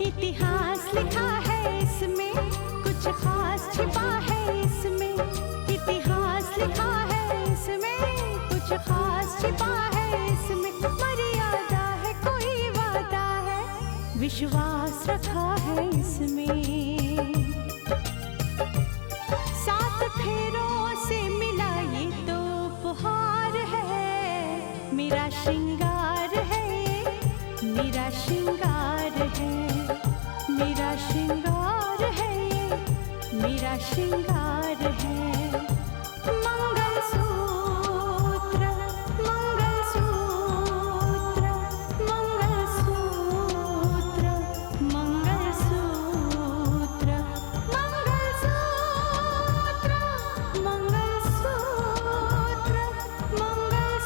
इतिहास लिखा है इसमें, कुछ खास छिपा है इसमें। इतिहास लिखा है इसमें, कुछ खास छिपा है इसमें। मर्यादा है, कोई वादा है, विश्वास रखा है इसमें। सात फेरों से मिला ये तो उपहार है, मेरा श्रृंगार है, मेरा श्रृंगार है, मेरा श्रृंगार है, मेरा श्रृंगार है। मंगलसूत्र, मंगलसूत्र, मंगलसूत्र, मंगलसूत्र, मंगलसूत्र, मंगलसूत्र,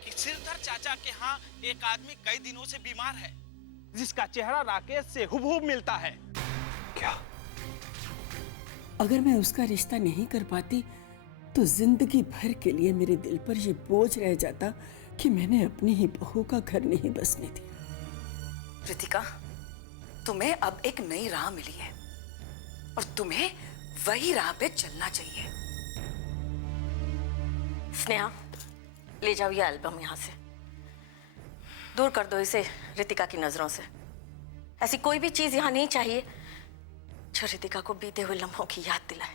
कि सिरधर चाचा के यहाँ एक आदमी कई दिनों से बीमार है, जिसका चेहरा राकेश से हुबहू मिलता है। क्या? अगर मैं उसका रिश्ता नहीं कर पाती तो जिंदगी भर के लिए मेरे दिल पर यह बोझ रह जाता कि मैंने अपनी ही बहू का घर नहीं बसने दिया। रितिका, तुम्हें अब एक नई राह मिली है और तुम्हें वही राह पे चलना चाहिए। स्नेहा, ले जाओ ये एल्बम यहाँ से, दूर कर दो इसे रितिका की नजरों से। ऐसी कोई भी चीज यहाँ नहीं चाहिए जो रितिका को बीते हुए लम्हों की याद दिलाए।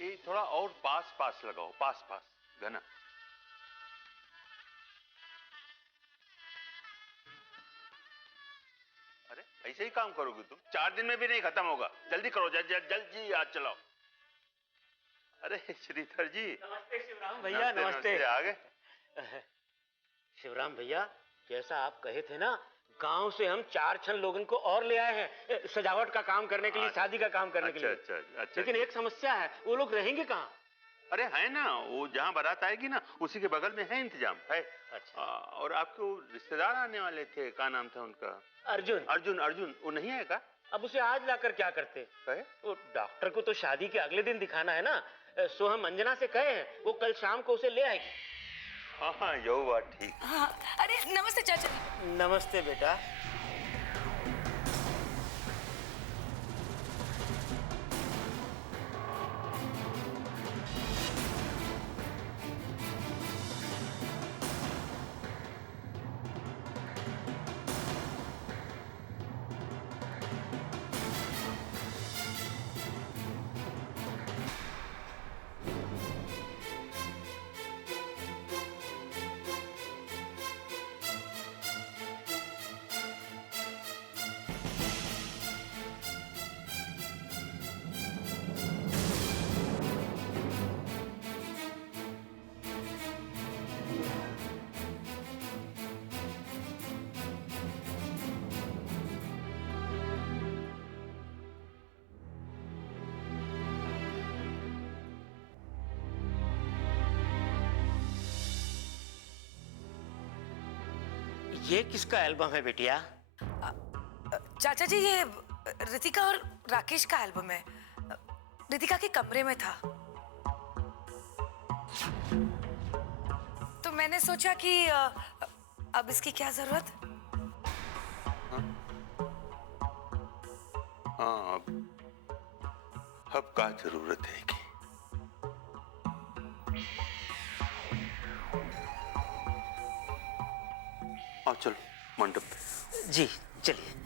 ये थोड़ा और पास पास लगाओ, पास पास घना। अरे ऐसे ही काम करोगे तुम? 4 दिन में भी नहीं खत्म होगा। जल्दी करो, जल्दी आज चलाओ। अरे श्रीधर जी। नमस्ते शिवराम भैया। नमस्ते। आ गए? शिवराम भैया, जैसा आप कहे थे ना, गांव से हम 4 छन लोगों को और ले आए हैं सजावट का काम करने के लिए, शादी का काम करने के लिए। अच्छा। लेकिन एक समस्या है, वो लोग रहेंगे कहाँ? अरे है ना, वो जहाँ बारात आएगी ना उसी के बगल में है इंतजाम है। अच्छा। और आपके वो रिश्तेदार आने वाले थे, क्या नाम था उनका? अर्जुन। अर्जुन वो नहीं है क्या? अब उसे आज लाकर क्या करते? वो डॉक्टर को तो शादी के अगले दिन दिखाना है ना, सो हम अंजना से कहे हैं वो कल शाम को उसे ले आएगी। हाँ, यो बात ठीक। हाँ, अरे नमस्ते चाचा। नमस्ते बेटा। ये किसका एल्बम है बेटिया? चाचा जी, ये रितिका और राकेश का एल्बम है। रितिका के कमरे में था, तो मैंने सोचा कि अब इसकी क्या जरूरत। हाँ, अब क्या जरूरत है कि आओ चलो मंडप पे। जी चलिए।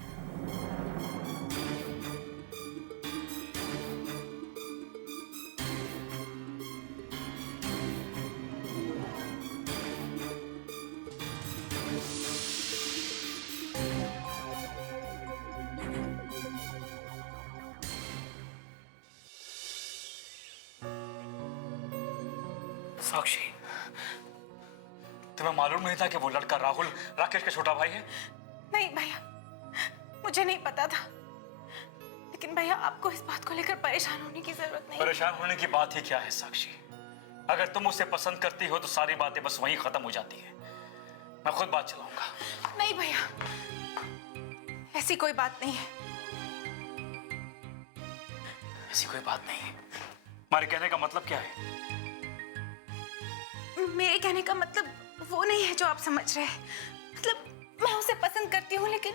साक्षी, तुम्हें मालूम नहीं था कि वो लड़का राहुल राकेश का छोटा भाई है? नहीं भैया, मुझे नहीं पता था। लेकिन भैया, आपको इस बात को लेकर परेशान होने की जरूरत नहीं। परेशान होने की बात ही क्या है साक्षी? अगर तुम उसे पसंद करती हो तो सारी बातें बस वहीं खत्म हो जाती है। मैं खुद बात चलाऊंगा। नहीं भैया, ऐसी कोई बात नहीं है। ऐसी कोई बात नहीं है। हमारे कहने का मतलब क्या है? मेरे कहने का मतलब वो नहीं है जो आप समझ रहे हैं। मतलब मैं उसे पसंद करती हूँ, लेकिन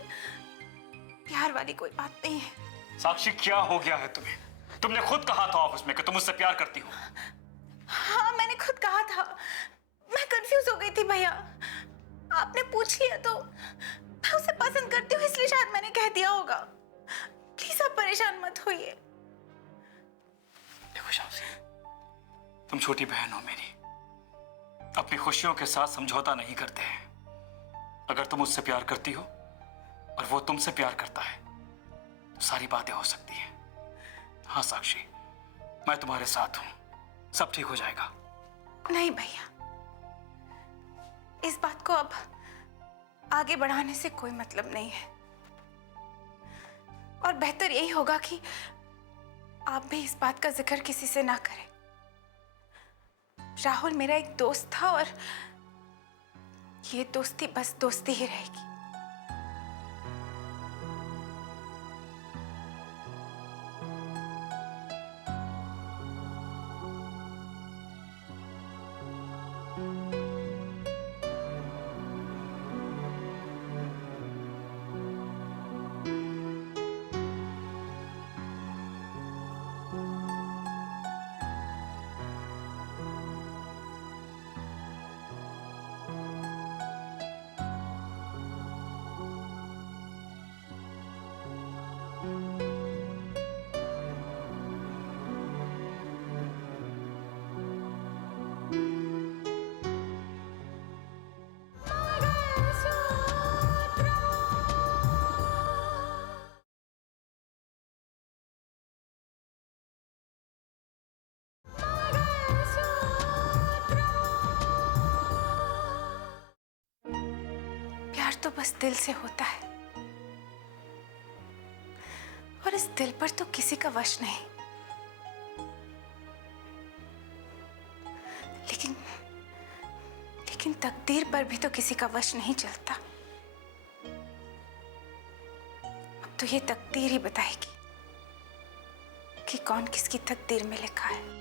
प्यार वाली कोई बात नहीं है। साक्षी, क्या हो गया है तुम्हें? तुमने खुद कहा था ऑफिस में कि तुम मुझसे प्यार करती हो। हाँ, मैंने खुद कहा था। मैं कंफ्यूज हो गई थी भैया। आपने पूछ लिया तो मैं उसे पसंद करती हूँ, इसलिए शायद मैंने कह दिया होगा। प्लीज आप परेशान मत होइए। देखो शाक्षी, तुम छोटी बहन हो मेरी। अपनी खुशियों के साथ समझौता नहीं करते हैं। अगर तुम मुझसे प्यार करती हो और वो तुमसे प्यार करता है तो सारी बातें हो सकती हैं। हाँ साक्षी, मैं तुम्हारे साथ हूं, सब ठीक हो जाएगा। नहीं भैया, इस बात को अब आगे बढ़ाने से कोई मतलब नहीं है, और बेहतर यही होगा कि आप भी इस बात का जिक्र किसी से ना करें। राहुल मेरा एक दोस्त था और ये दोस्ती बस दोस्ती ही रहेगी। प्यार तो बस दिल से होता है, और इस दिल पर तो किसी का वश नहीं। लेकिन लेकिन तकदीर पर भी तो किसी का वश नहीं चलता। अब तो ये तकदीर ही बताएगी कि कौन किसकी तकदीर में लिखा है।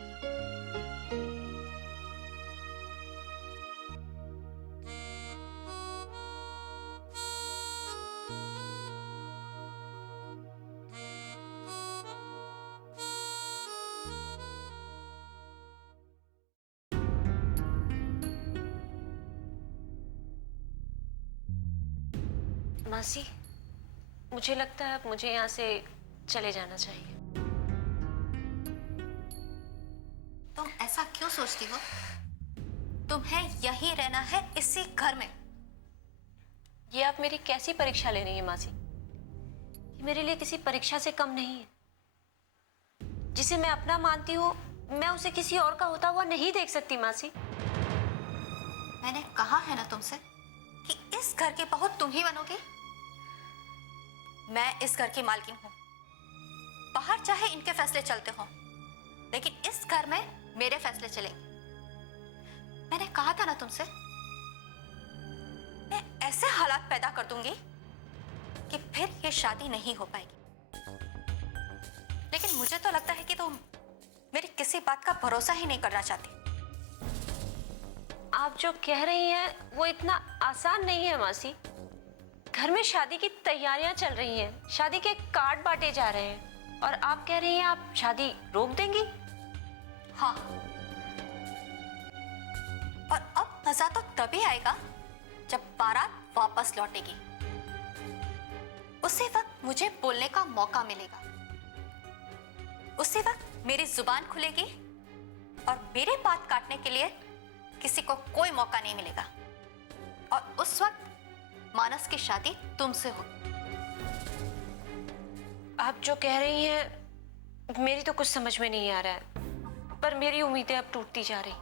मासी, मुझे लगता है अब मुझे यहाँ से चले जाना चाहिए। तुम ऐसा क्यों सोचती हो? तुम्हें यहीं रहना है, इसी घर में। ये आप मेरी कैसी परीक्षा ले रही हैं मासी? ये मेरे लिए किसी परीक्षा से कम नहीं है। जिसे मैं अपना मानती हूँ, मैं उसे किसी और का होता हुआ नहीं देख सकती मासी। मैंने कहा है ना तुमसे कि इस घर की बहू तुम ही बनोगी। मैं इस घर की मालकिन हूं। बाहर चाहे इनके फैसले चलते हो, लेकिन इस घर में मेरे फैसले चलेंगे। मैंने कहा था ना तुमसे, मैं ऐसे हालात पैदा कर दूंगी कि फिर ये शादी नहीं हो पाएगी। लेकिन मुझे तो लगता है कि तुम मेरी किसी बात का भरोसा ही नहीं करना चाहती। आप जो कह रही हैं वो इतना आसान नहीं है मासी। घर में शादी की तैयारियां चल रही हैं, शादी के कार्ड बांटे जा रहे हैं, और आप कह रही हैं आप शादी रोक देंगी? हाँ, और अब मजा तो तभी आएगा जब बारात वापस लौटेगी। उसी वक्त मुझे बोलने का मौका मिलेगा। उसी वक्त मेरी जुबान खुलेगी और मेरी बात काटने के लिए किसी को कोई मौका नहीं मिलेगा। और उस वक्त मानस की शादी तुमसे होगी। आप जो कह रही हैं मेरी तो कुछ समझ में नहीं आ रहा है, पर मेरी उम्मीदें अब टूटती जा रही।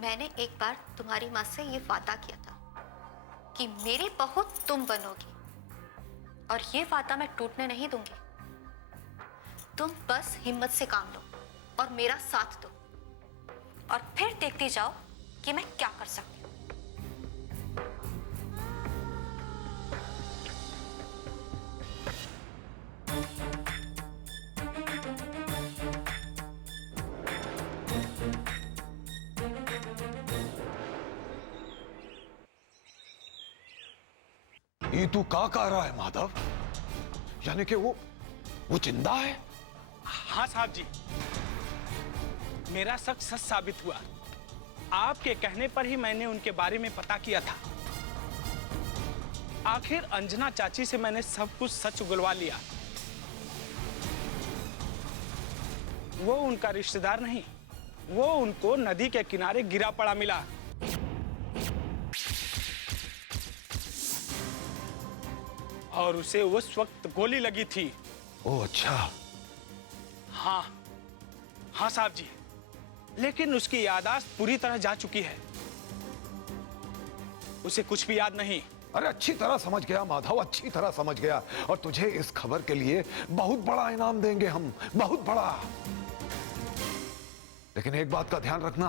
मैंने एक बार तुम्हारी माँ से ये वादा किया था कि मेरी बहू तुम बनोगी, और ये वादा मैं टूटने नहीं दूंगी। तुम बस हिम्मत से काम लो और मेरा साथ दो, और फिर देखती जाओ कि मैं क्या कर सकती हूँ। ये तू का कह रहा है माधव? यानी कि वो जिंदा है? हाँ साहब जी, मेरा शक सच साबित हुआ। आपके कहने पर ही मैंने उनके बारे में पता किया था। आखिर अंजना चाची से मैंने सब कुछ सच उगलवा लिया। वो उनका रिश्तेदार नहीं, वो उनको नदी के किनारे गिरा पड़ा मिला। और उसे उस वक्त गोली लगी थी। ओह अच्छा। हाँ साहब जी, लेकिन उसकी याददाश्त पूरी तरह जा चुकी है। उसे कुछ भी याद नहीं। अरे अच्छी तरह समझ गया माधव, अच्छी तरह समझ गया। और तुझे इस खबर के लिए बहुत बड़ा इनाम देंगे हम, बहुत बड़ा। लेकिन एक बात का ध्यान रखना,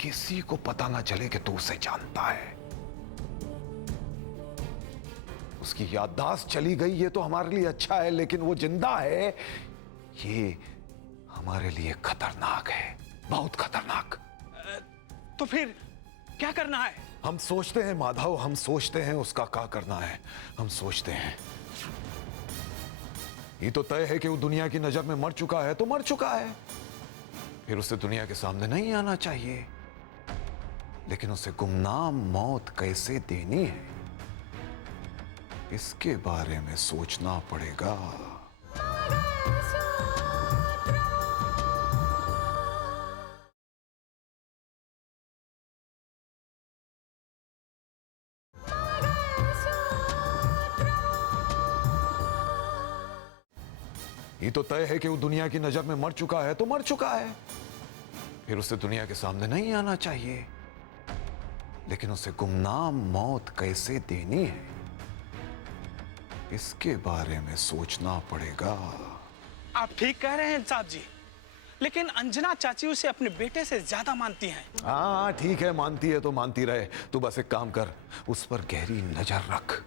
किसी को पता ना चले कि तू उसे जानता है। उसकी याददाश्त चली गई ये तो हमारे लिए अच्छा है, लेकिन वो जिंदा है ये हमारे लिए खतरनाक है, बहुत खतरनाक। तो फिर क्या करना है? हम सोचते हैं माधव, हम सोचते हैं उसका क्या करना है। हम सोचते हैं। ये तो तय है कि वो दुनिया की नजर में मर चुका है तो मर चुका है, फिर उसे दुनिया के सामने नहीं आना चाहिए। लेकिन उसे गुमनाम मौत कैसे देनी है, इसके बारे में सोचना पड़ेगा। ये तो तय है कि वो दुनिया की नजर में मर चुका है तो मर चुका है, फिर उसे दुनिया के सामने नहीं आना चाहिए। लेकिन उसे गुमनाम मौत कैसे देनी है, इसके बारे में सोचना पड़ेगा। आप ठीक कह रहे हैं साहब जी, लेकिन अंजना चाची उसे अपने बेटे से ज्यादा मानती हैं। हाँ ठीक है, मानती है तो मानती रहे। तू बस एक काम कर, उस पर गहरी नजर रख।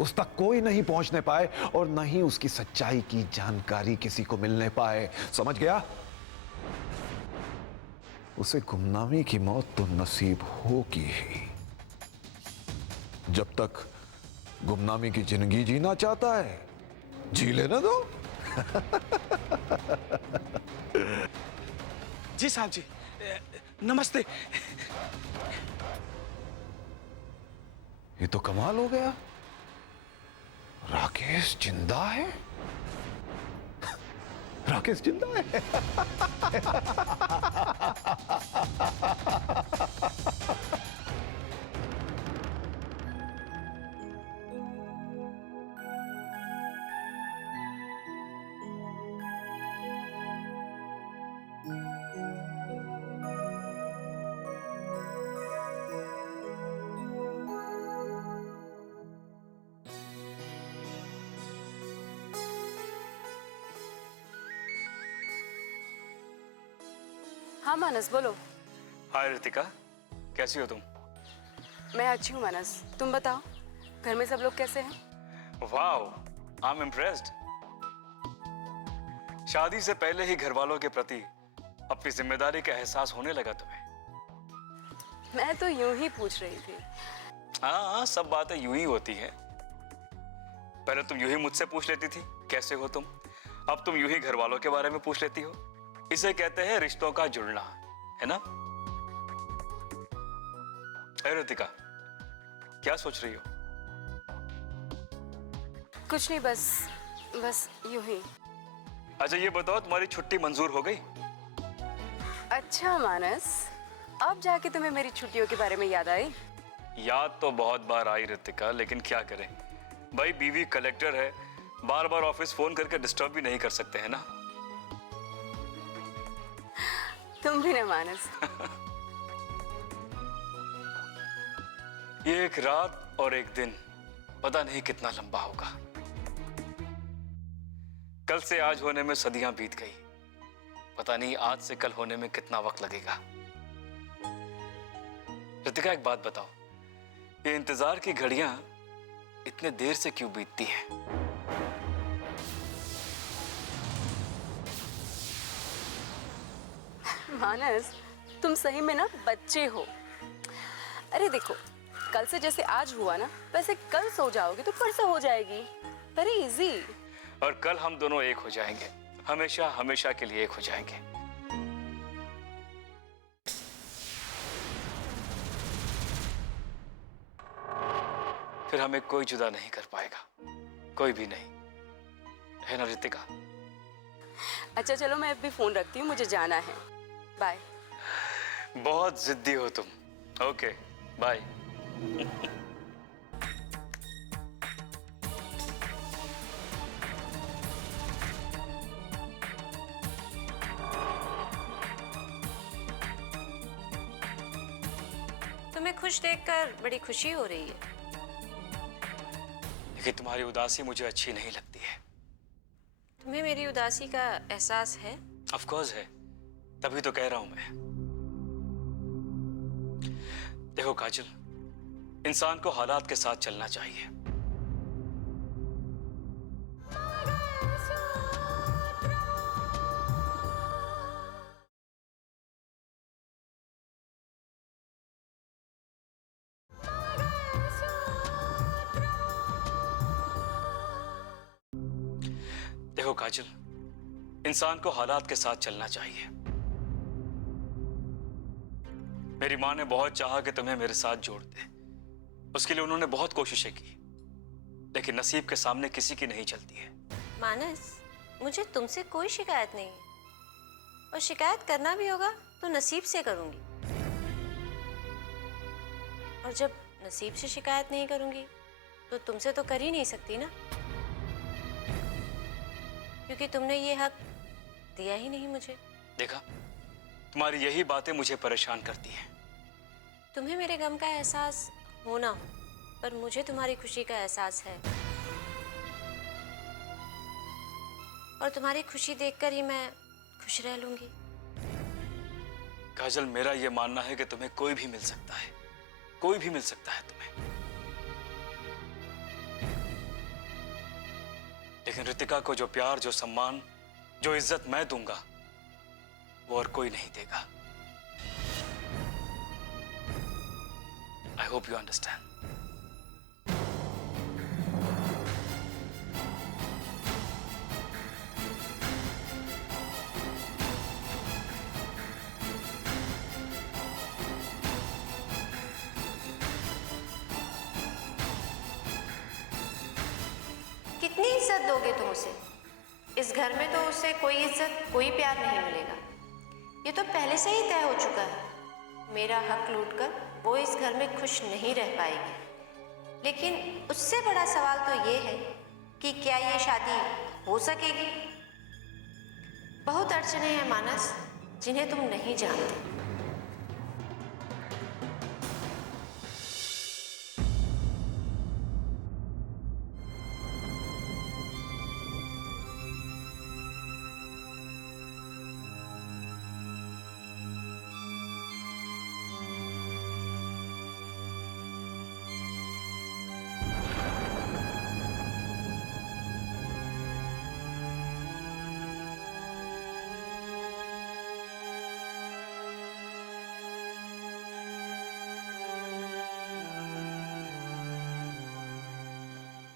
उस तक कोई नहीं पहुंचने पाए और न ही उसकी सच्चाई की जानकारी किसी को मिलने पाए, समझ गया? उसे गुमनामी की मौत तो नसीब होगी ही। जब तक गुमनामी की जिंदगी जीना चाहता है, जी लेने दो। जी साहब जी, नमस्ते। ये तो कमाल हो गया, राकेश जिंदा है। राकेश जिंदा है। हाँ मानस बोलो। हाय रितिका, कैसी हो तुम? मैं अच्छी हूँ मानस, तुम बताओ घर में सब लोग कैसे हैं? Wow, I am impressed. शादी से पहले ही घर वालों के प्रति अपनी जिम्मेदारी का एहसास होने लगा तुम्हें? मैं तो यूं ही पूछ रही थी। हाँ, सब बातें यूं ही होती है। पहले तुम यूं ही मुझसे पूछ लेती थी कैसे हो तुम, अब तुम यूं ही घर वालों के बारे में पूछ लेती हो। इसे कहते हैं रिश्तों का जुड़ना, है ना? अरे रितिका, क्या सोच रही हो? कुछ नहीं, बस यूं ही। अच्छा ये बताओ, तुम्हारी छुट्टी मंजूर हो गई? अच्छा मानस, अब जाके तुम्हें मेरी छुट्टियों के बारे में याद आई? याद तो बहुत बार आई रितिका, लेकिन क्या करें भाई, बीवी कलेक्टर है, बार बार ऑफिस फोन करके डिस्टर्ब भी नहीं कर सकते, है ना? तुम भी ना मानस। ये एक रात और एक दिन पता नहीं कितना लंबा होगा। कल से आज होने में सदियां बीत गई, पता नहीं आज से कल होने में कितना वक्त लगेगा। रितिका एक बात बताओ, ये इंतजार की घड़ियां इतने देर से क्यों बीतती हैं? मानस, तुम सही में ना बच्चे हो। अरे देखो, कल से जैसे आज हुआ ना, वैसे कल सो जाओगे तो परसों हो जाएगी। Very easy. और कल हम दोनों एक हो जाएंगे, हमेशा हमेशा के लिए एक हो जाएंगे। फिर हमें कोई जुदा नहीं कर पाएगा, कोई भी नहीं, है ना रितिका? अच्छा चलो, मैं अभी फोन रखती हूँ, मुझे जाना है। बाय। बहुत जिद्दी हो तुम। Okay bye. तुम्हें खुश देखकर बड़ी खुशी हो रही है। लेकिन तुम्हारी उदासी मुझे अच्छी नहीं लगती है। तुम्हें मेरी उदासी का एहसास है? ऑफ कोर्स है, तभी तो कह रहा हूं मैं। देखो काजल, इंसान को हालात के साथ चलना चाहिए। देखो काजल, इंसान को हालात के साथ चलना चाहिए। मेरी माँ ने बहुत चाहा कि तुम्हें मेरे साथ जोड़ दे। उसके लिए उन्होंने बहुत कोशिशें की, लेकिन नसीब के सामने किसी की नहीं चलती है। मानस, मुझे तुमसे कोई शिकायत नहीं है, और शिकायत करना भी होगा तो नसीब से करूंगी। और जब नसीब से शिकायत नहीं करूंगी तो तुमसे तो कर ही नहीं सकती ना, क्योंकि तुमने ये हक दिया ही नहीं मुझे। देखा, तुम्हारी यही बातें मुझे परेशान करती हैं। तुम्हें मेरे गम का एहसास हो ना हो, पर मुझे तुम्हारी खुशी का एहसास है, और तुम्हारी खुशी देखकर ही मैं खुश रह लूंगी। काजल, मेरा यह मानना है कि तुम्हें कोई भी मिल सकता है, कोई भी मिल सकता है तुम्हें, लेकिन रितिका को जो प्यार, जो सम्मान, जो इज्जत मैं दूंगा, वो और कोई नहीं देगा। I hope you understand. कितनी इज्जत दोगे तुम उसे? इस घर में तो उसे कोई इज्जत, कोई प्यार नहीं मिलेगा। ये तो पहले से ही तय हो चुका है। मेरा हक लूटकर वो इस घर में खुश नहीं रह पाएगी। लेकिन उससे बड़ा सवाल तो ये है कि क्या ये शादी हो सकेगी? बहुत अड़चने हैं मानस, जिन्हें तुम नहीं जानते।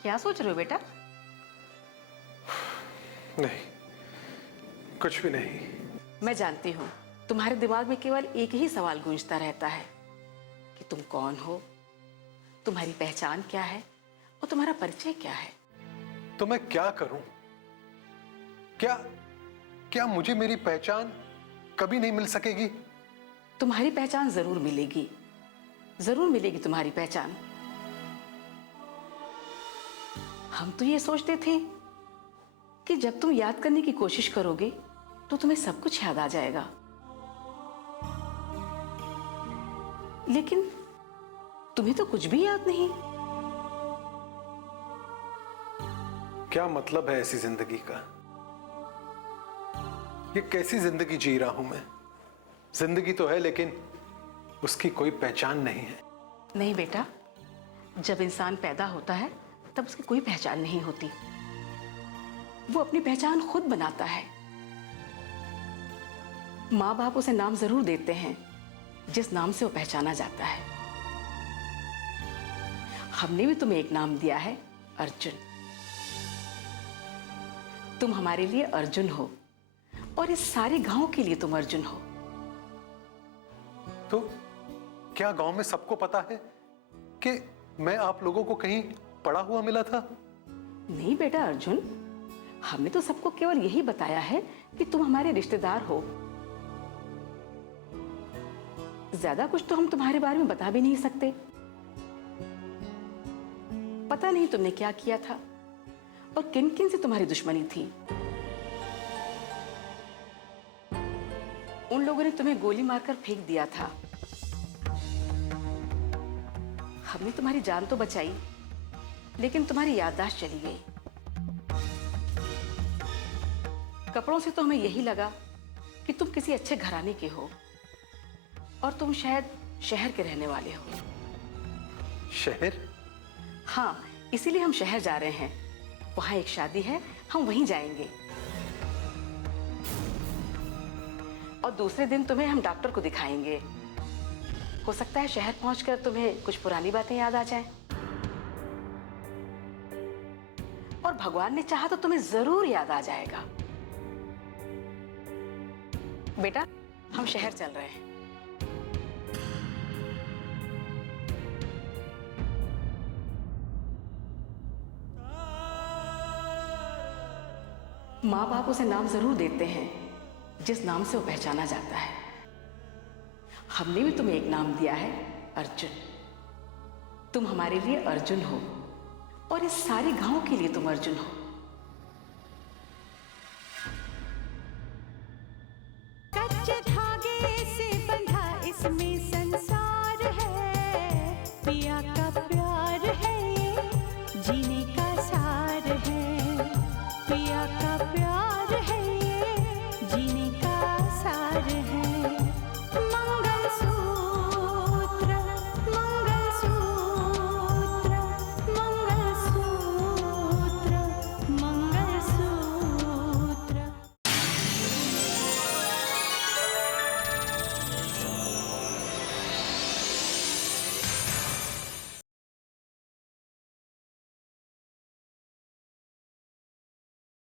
क्या सोच रहे हो बेटा? नहीं, कुछ भी नहीं। मैं जानती हूँ तुम्हारे दिमाग में केवल एक ही सवाल गूंजता रहता है कि तुम कौन हो, तुम्हारी पहचान क्या है और तुम्हारा परिचय क्या है। तो मैं क्या करूं? क्या क्या मुझे मेरी पहचान कभी नहीं मिल सकेगी? तुम्हारी पहचान जरूर मिलेगी, जरूर मिलेगी तुम्हारी पहचान। हम तो ये सोचते थे कि जब तुम याद करने की कोशिश करोगे तो तुम्हें सब कुछ याद आ जाएगा, लेकिन तुम्हें तो कुछ भी याद नहीं। क्या मतलब है ऐसी जिंदगी का? ये कैसी जिंदगी जी रहा हूं मैं? जिंदगी तो है लेकिन उसकी कोई पहचान नहीं है। नहीं बेटा, जब इंसान पैदा होता है तब उसकी कोई पहचान नहीं होती। वो अपनी पहचान खुद बनाता है। माँ बाप उसे नाम जरूर देते हैं जिस नाम से वो पहचाना जाता है, हमने भी तुम्हें एक नाम दिया है, अर्जुन। तुम हमारे लिए अर्जुन हो और इस सारे गांव के लिए तुम अर्जुन हो। तो क्या गांव में सबको पता है कि मैं आप लोगों को कहीं पड़ा हुआ मिला था? नहीं बेटा अर्जुन, हमने तो सबको केवल यही बताया है कि तुम हमारे रिश्तेदार हो। ज्यादा कुछ तो हम तुम्हारे बारे में बता भी नहीं सकते। पता नहीं तुमने क्या किया था और किन किन से तुम्हारी दुश्मनी थी। उन लोगों ने तुम्हें गोली मारकर फेंक दिया था। हमने तुम्हारी जान तो बचाई, लेकिन तुम्हारी याददाश्त चली गई। कपड़ों से तो हमें यही लगा कि तुम किसी अच्छे घराने के हो और तुम शायद शहर के रहने वाले हो। शहर? हाँ, इसीलिए हम शहर जा रहे हैं। वहां एक शादी है, हम वहीं जाएंगे। और दूसरे दिन तुम्हें हम डॉक्टर को दिखाएंगे। हो सकता है शहर पहुंचकर तुम्हें कुछ पुरानी बातें याद आ जाएं। और भगवान ने चाहा तो तुम्हें जरूर याद आ जाएगा। बेटा, हम शहर चल रहे हैं। माँ बाप उसे नाम जरूर देते हैं जिस नाम से वो पहचाना जाता है। हमने भी तुम्हें एक नाम दिया है, अर्जुन। तुम हमारे लिए अर्जुन हो और इस सारे गांव के लिए तुम अर्जुन हो। कच्चे धागे से बंधा इसमें संसार है, पिया का प्यार है ये जीने का सार है, पिया का प्यार है ये जीने का सार है।